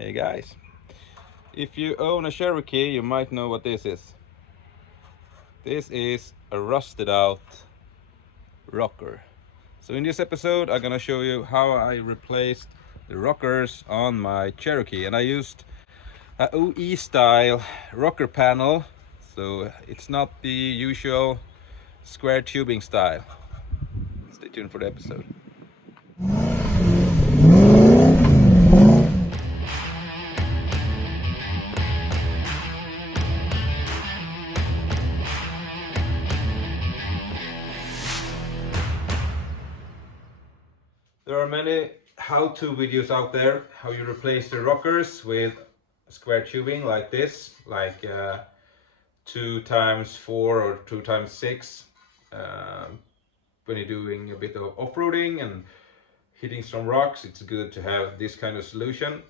Hey guys, if you own a Cherokee, you might know what this is. This is a rusted out rocker. So in this episode, I'm gonna show you how I replaced the rockers on my Cherokee, and I used a OE style rocker panel, so it's not the usual square tubing style. Stay tuned for the episode. There are many how-to videos out there, how you replace the rockers with square tubing like this, like 2x4 or 2x6. When you're doing a bit of off-roading and hitting some rocks, it's good to have this kind of solution.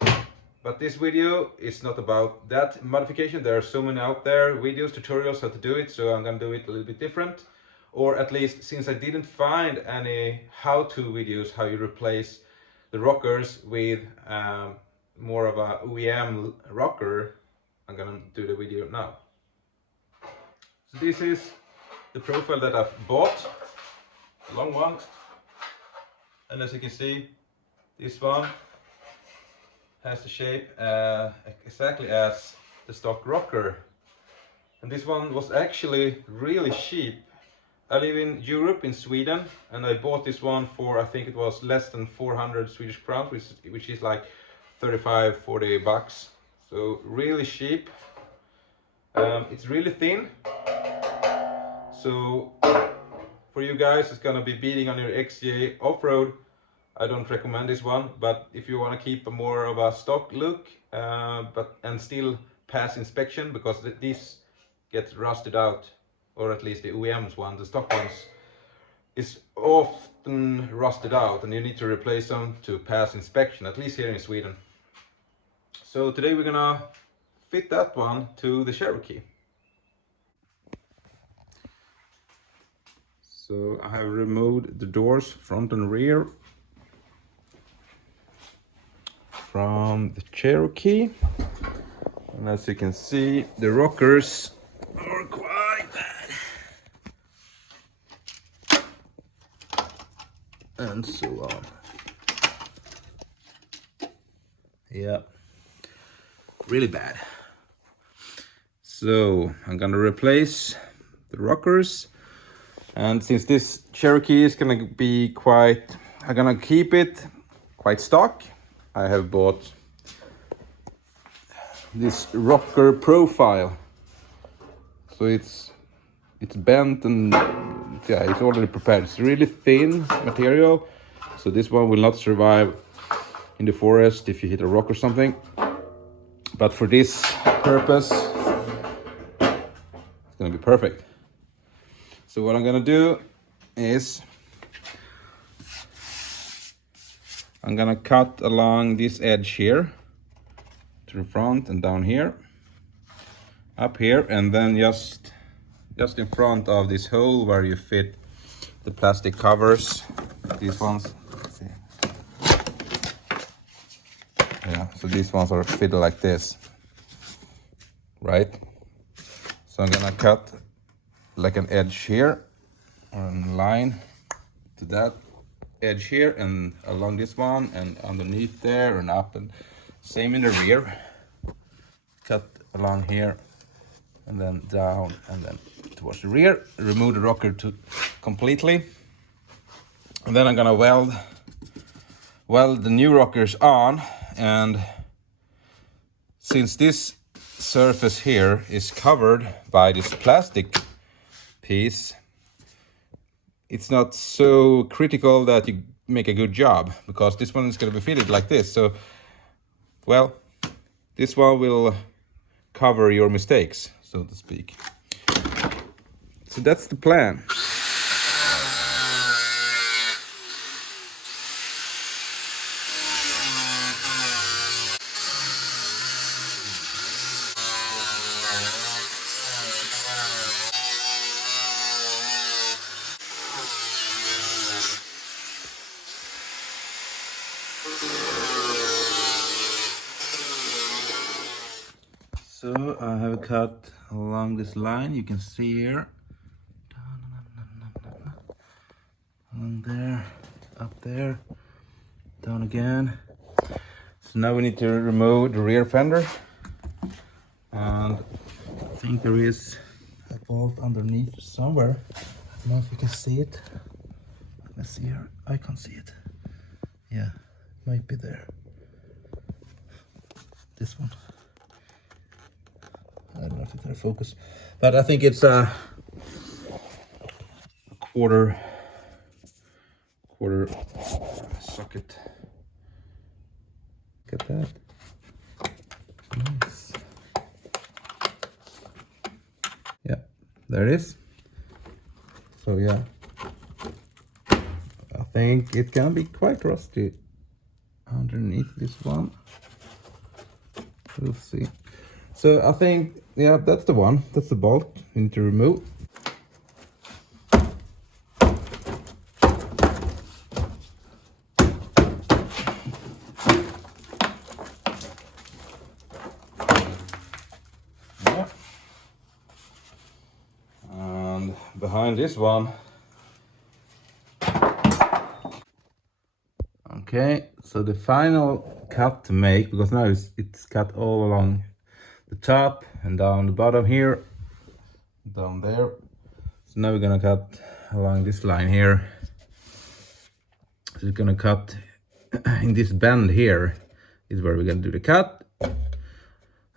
But this video is not about that modification. There are so many out there, videos, tutorials how to do it, so I'm gonna do it a little bit different. Or at least, since I didn't find any how-to videos how you replace the rockers with more of a OEM rocker, I'm gonna do the video now. So this is the profile that I've bought, a long one, and as you can see, this one has the shape exactly as the stock rocker, and this one was actually really cheap. I live in Europe, in Sweden, and I bought this one for, I think it was less than 400 Swedish crowns, which is like 35-40 bucks. So really cheap. It's really thin. So for you guys it's gonna be beating on your XJ off-road, I don't recommend this one. But if you want to keep a more of a stock look, and still pass inspection, because this gets rusted out, or at least the OEM's one, the stock ones, is often rusted out, and you need to replace them to pass inspection, at least here in Sweden. So today we're gonna fit that one to the Cherokee. So I have removed the doors front and rear from the Cherokee, and as you can see, the rockers are quite bad, and so on. Yeah, really bad. So I'm gonna replace the rockers, and since this Cherokee is gonna be quite, I'm gonna keep it quite stock, I have bought this rocker profile. So it's bent, and yeah, it's already prepared. It's really thin material, so this one will not survive in the forest if you hit a rock or something. But for this purpose, it's gonna be perfect. So what I'm gonna do is I'm gonna cut along this edge here to the front and down here, up here, and then just in front of this hole where you fit the plastic covers, these ones. Let's see. Yeah, so these ones are fitted like this, right? So I'm gonna cut like an edge here, or a line to that edge here, and along this one, and underneath there, and up, and same in the rear. Cut along here, and then down, and then towards the rear. Remove the rocker completely, and then I'm gonna weld the new rockers on. And since this surface here is covered by this plastic piece, it's not so critical that you make a good job, because this one is going to be fitted like this. So, well, this one will cover your mistakes, so to speak. So that's the plan. So I have cut along this line, you can see here, along there, up there, down again. So now we need to remove the rear fender, and I think there is a bolt underneath somewhere. I don't know if you can see it. Let's see here, I can't see it. Yeah, might be there. This one. I don't know if it's out of focus, but I think it's a quarter socket. Look at that. Nice. Yeah, there it is. So yeah, I think it can be quite rusty underneath this one. We'll see. So I think, yeah, that's the one. That's the bolt we need to remove. Yeah. And behind this one. Okay, so the final cut to make, because now it's cut all along the top and down the bottom here, down there. So now we're gonna cut along this line here. So we're gonna cut in this bend here is where we're gonna do the cut.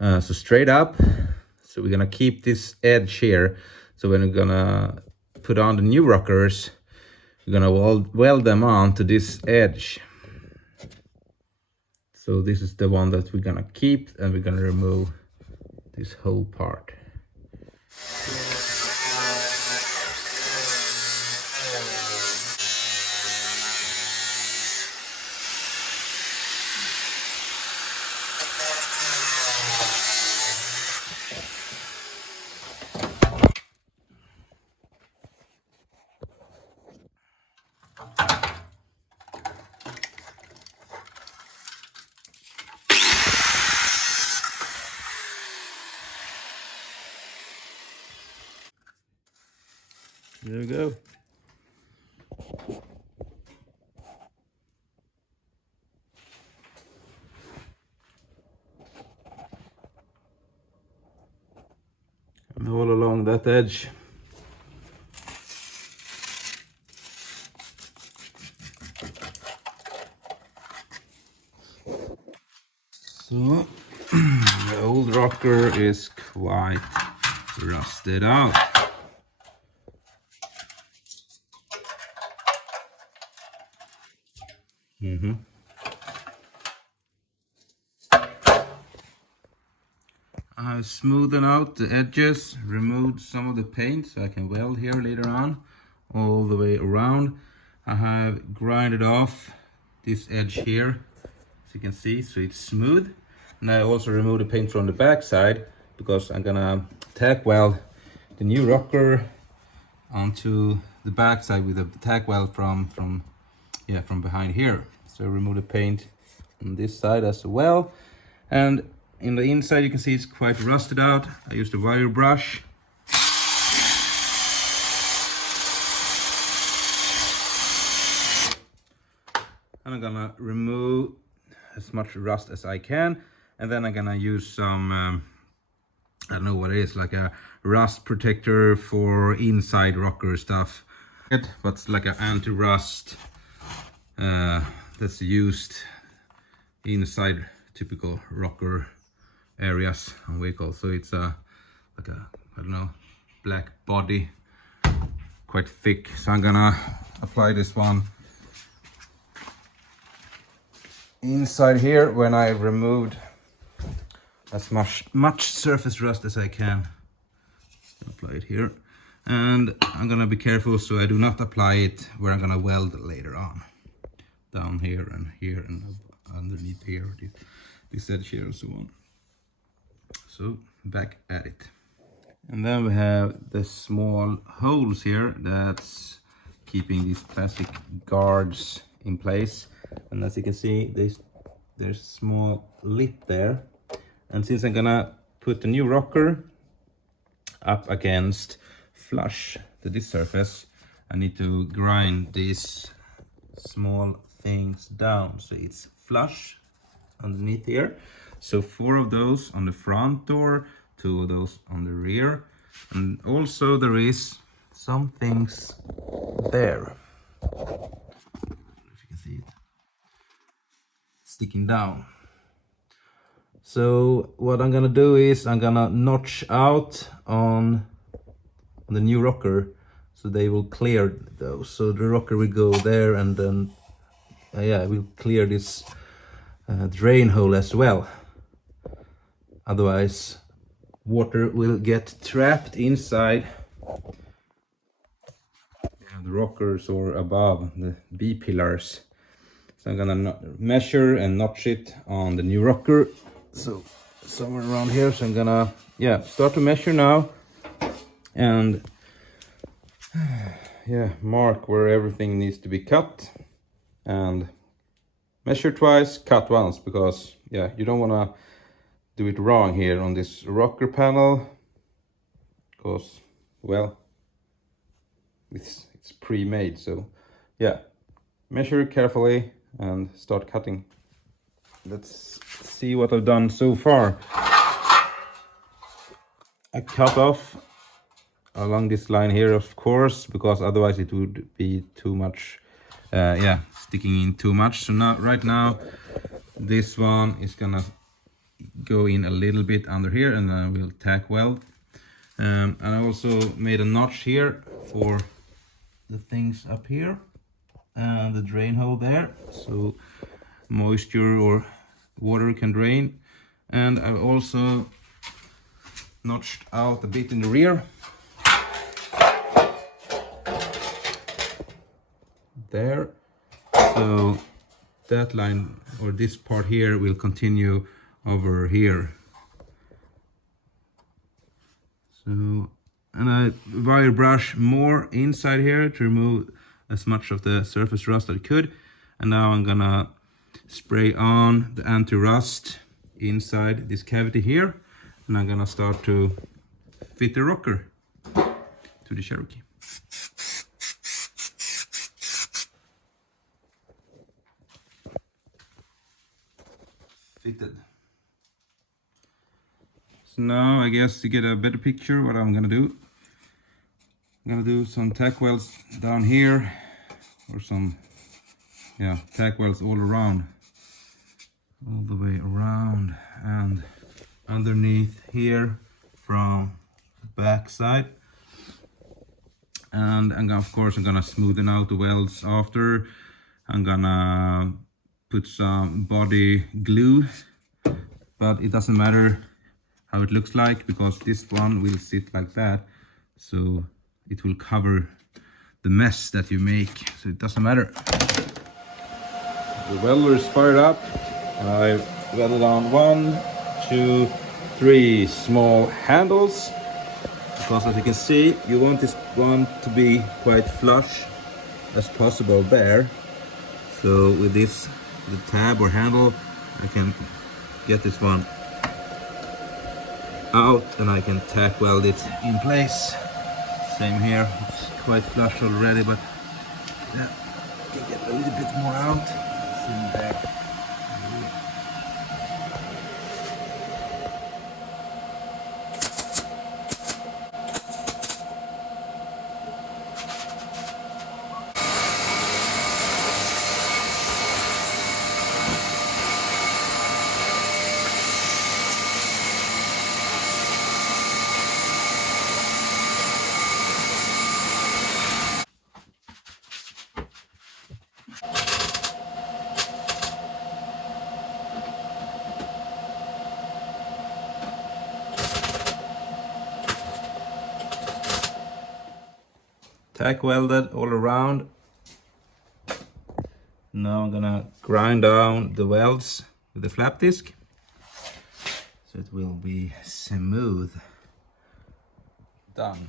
So straight up. So we're gonna keep this edge here. So when we're gonna put on the new rockers, we're gonna weld them on to this edge. So this is the one that we're gonna keep, and we're gonna remove this whole part. There we go. And all along that edge. So the old rocker is quite rusted out. I've smoothed out the edges, removed some of the paint so I can weld here later on, all the way around. I have grinded off this edge here, as you can see, so it's smooth. And I also removed the paint from the back side because I'm gonna tack weld the new rocker onto the back side with a tack weld from behind here. So I remove the paint on this side as well. And in the inside you can see it's quite rusted out. I used a wire brush. And I'm gonna remove as much rust as I can. And then I'm gonna use some, I don't know what it is, like a rust protector for inside rocker stuff. But it's like an anti-rust that's used inside typical rocker areas on vehicles. So it's like a, I don't know, black body, quite thick. So I'm gonna apply this one inside here when I removed as much surface rust as I can. Apply it here, and I'm gonna be careful so I do not apply it where I'm gonna weld later on, down here and underneath here, this edge here and so on. So back at it. And then we have the small holes here that's keeping these plastic guards in place. And as you can see, there's small lip there. And since I'm gonna put the new rocker up against flush to this surface, I need to grind these small things down so it's flush underneath here. So 4 of those on the front door, 2 of those on the rear, and also there is some things there. I don't know if you can see it sticking down. So what I'm gonna do is I'm gonna notch out on the new rocker, so they will clear those. So the rocker will go there, and then yeah, we'll clear this drain hole as well. Otherwise, water will get trapped inside the rockers or above the B pillars. So I'm gonna measure and notch it on the new rocker. So somewhere around here. So I'm gonna start to measure now, and mark where everything needs to be cut, and measure twice, cut once, because you don't want to do it wrong here on this rocker panel, because well, it's pre-made. So measure carefully and start cutting. Let's see what I've done so far. I cut off along this line here, of course, because otherwise it would be too much, sticking in too much. So now, right now, this one is gonna go in a little bit under here, and then we'll tack weld. And I also made a notch here for the things up here and the drain hole there, so moisture or water can drain. And I've also notched out a bit in the rear there, so that line or this part here will continue over here. So, and I wire brush more inside here to remove as much of the surface rust as I could. And now I'm gonna spray on the anti-rust inside this cavity here, and I'm gonna start to fit the rocker to the Cherokee. Fitted. So now I guess to get a better picture what I'm gonna do, I'm gonna do some tack welds down here, or some tack welds all around, all the way around and underneath here from the back side. And of course I'm gonna smoothen out the welds after. I'm gonna put some body glue, but it doesn't matter how it looks like, because this one will sit like that, so it will cover the mess that you make, so it doesn't matter. The welder is fired up, and I welded on 1, 2, 3 small handles, because as you can see, you want this one to be quite flush as possible there. So with this, the tab or handle, I can get this one out and I can tack weld it in place. Same here, it's quite flush already, but yeah, can get a little bit more out. It's in there. Tack welded all around. Now I'm gonna grind down the welds with the flap disc, so it will be smooth. Done.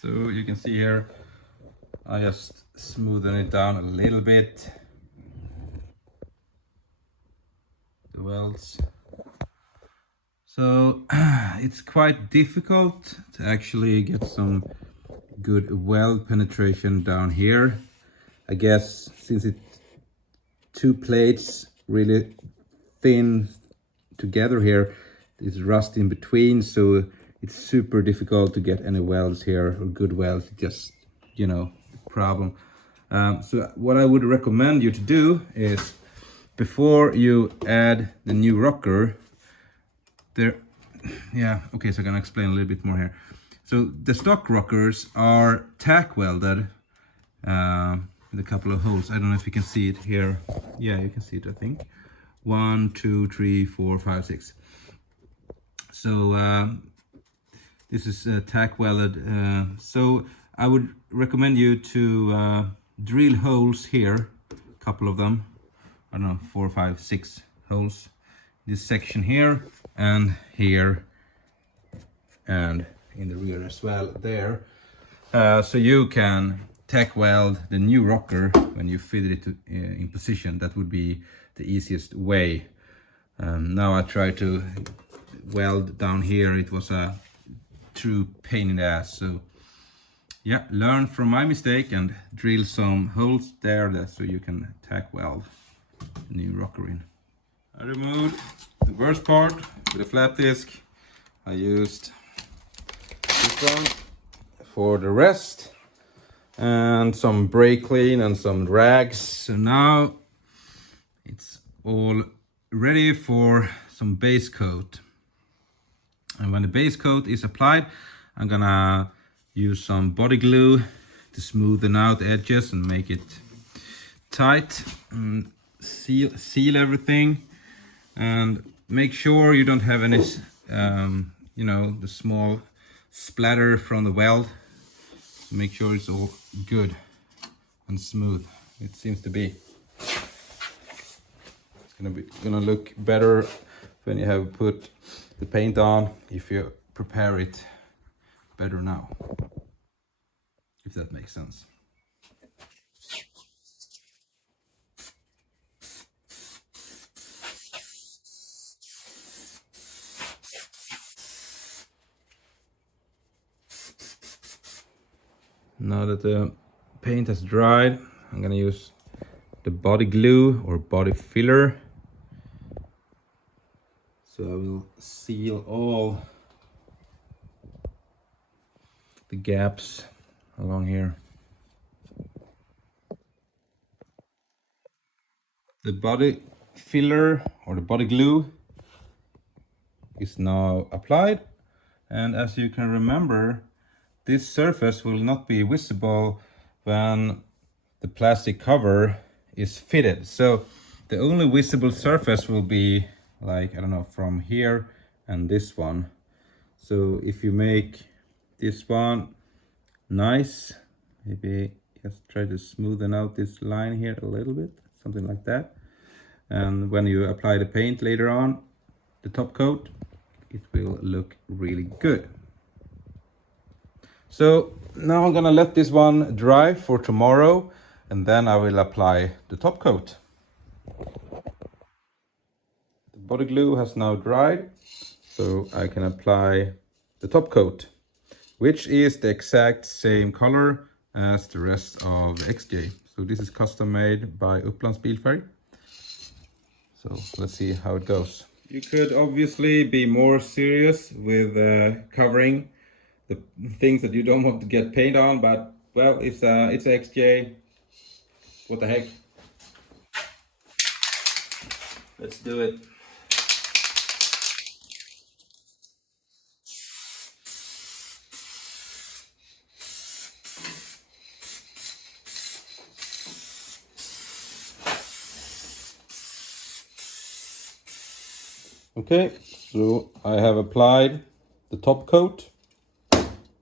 So you can see here, I just smoothen it down a little bit, the welds, So it's quite difficult to actually get some good weld penetration down here. I guess since it's two plates really thin together here, it's rust in between, so it's super difficult to get any welds here, or good welds, just, you know, problem. So what I would recommend you to do is, before you add the new rocker, okay, so I'm gonna explain a little bit more here. So the stock rockers are tack welded with a couple of holes. I don't know if you can see it here. Yeah, you can see it, I think. 1, 2, 3, 4, 5, 6. So this is tack welded. So I would recommend you to drill holes here, a couple of them. I don't know, 4, 5, 6 holes. This section here and here and in the rear as well there. So you can tack weld the new rocker when you fit it in position. That would be the easiest way. Now I try to weld down here. It was a true pain in the ass. So yeah, learn from my mistake and drill some holes there so you can tack weld the new rocker in. I removed the worst part with a flat disc. I used this one for the rest and some brake clean and some rags. So now it's all ready for some base coat. And when the base coat is applied, I'm gonna use some body glue to smoothen out the edges and make it tight and seal everything. And make sure you don't have any, you know, the small splatter from the weld. Make sure it's all good and smooth. It seems to be. It's gonna look better when you have put the paint on, if you prepare it better now, if that makes sense. Now that the paint has dried, I'm gonna use the body glue or body filler. So I will seal all the gaps along here. The body filler or the body glue is now applied, and as you can remember, this surface will not be visible when the plastic cover is fitted. So the only visible surface will be, like, I don't know, from here and this one. So if you make this one nice, maybe just try to smoothen out this line here a little bit, something like that. And when you apply the paint later on, the top coat, it will look really good. So now I'm gonna let this one dry for tomorrow, and then I will apply the top coat. The body glue has now dried, so I can apply the top coat, which is the exact same color as the rest of the XJ. So this is custom made by Upplands Bilfärg. So let's see how it goes. You could obviously be more serious with covering the things that you don't want to get paint on, but well, it's XJ. What the heck? Let's do it. Okay, so I have applied the top coat.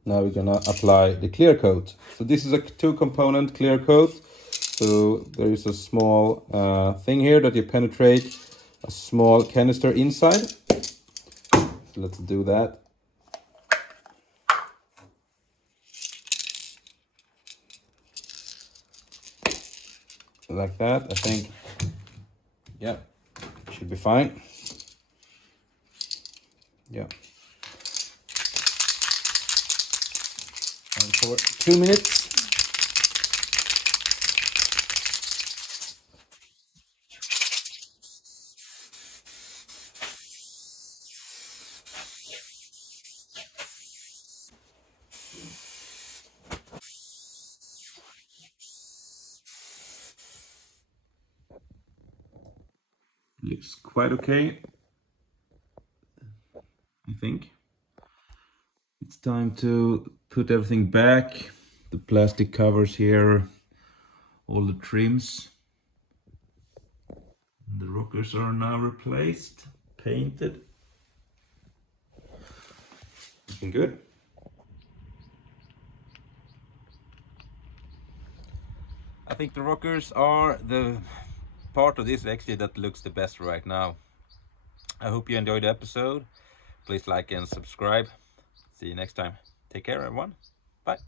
Now we're gonna apply the clear coat. So this is a 2-component clear coat. So there is a small thing here that you penetrate a small canister inside. So let's do that. Like that, I think. Yeah, should be fine. Yeah. And for 2 minutes. Looks quite okay, I think. It's time to put everything back. The plastic covers here, all the trims. The rockers are now replaced, painted. Looking good. I think the rockers are the part of this XJ that looks the best right now. I hope you enjoyed the episode. Please like and subscribe. See you next time. Take care, everyone. Bye.